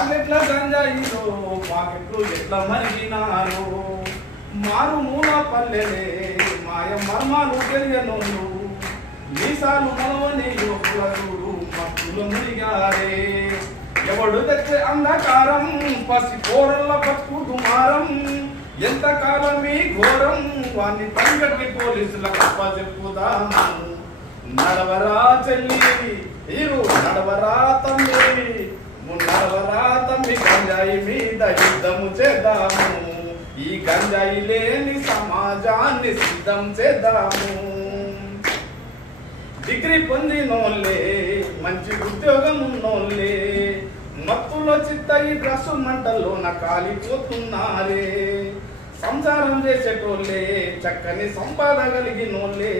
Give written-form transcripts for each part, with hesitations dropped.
పాకెట్ల గంజాయిలో పాకెట్లు ఎట్లా మరిగినారు మారు మూల పల్లెలే మాయ మర్మాలు తెలియనోళ్ళు మీసాలు మనవని యువకుల చూడు మత్తులు మునిగారే ఎవడు తెచ్చే అంధకారం పసి కోరల్ల బతుకు దుమారం ఎంతకాలం ఈ ఘోరం వాణ్ణి తంగటి పోలీసులకు అప్పచెప్పుదాము నడవరా చెల్లి హీరో నడవరా తమ్మి నడవరా తమ్మి గంజాయి మీద యుద్ధము చేద్దాము ఈ గంజాయి లేని సమాజాన్ని సిద్ధం చేద్దాము డిగ్రీ పొందినోళ్ళే మంచి ఉద్యోగం ఉన్నోళ్ళే మత్తులో చిత్త ఈ డ్రస్సు మంటల్లోన కాలిపోతున్నారే సంసారం చేసేటోళ్ళే చక్కని సంపాద కలిగినోళ్ళే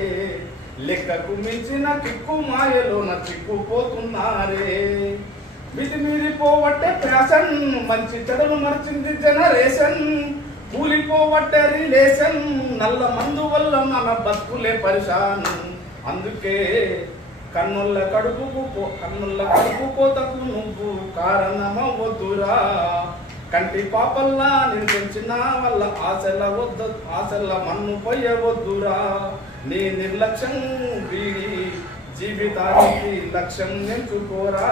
లెక్కకు మించిన కిక్కు మాయలోన చిక్కుపోతున్నారే మితిమీరిపోవట్టే ఫ్యాషన్ మంచి చెడులు మర్చింది జనరేషన్ కూలిపోవట్టే రిలేషన్ నల్ల మందు వల్ల మన బతుకులే పరిశాన్ అందుకే కన్నుల కడుపు కోతకు నువ్వు కారణమవద్దురా కంటి పాపల్లా నేను పెంచిన వాళ్ళ ఆశల మన్ను పోయవద్దురా నీ నిర్లక్ష్యం వీడి జీవితానికి లక్ష్యం ఎంచుకోరా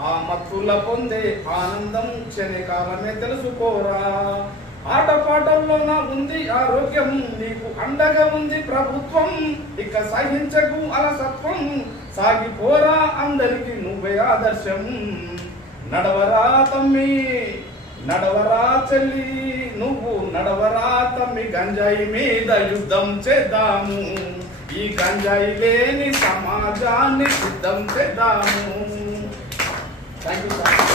ఆ మత్తుల పొందే ఆనందం క్షణకాలమే తెలుసుకోరా ఆటపాటల్లోన ఉంది ఆరోగ్యం నీకు అండగా ఉంది ప్రభుత్వం ఇక సహించకు అలసత్వం సాగిపోరా అందరికి నువ్వే ఆదర్శం నడవరా తమ్మి నడవరా చెల్లి నువ్వు నడవరా తమ్మి గంజాయి మీద యుద్ధం చేద్దాము ఈ గంజాయి లేని సమాజాన్ని సిద్ధం చేద్దాము థ్యాంక్ యూ సార్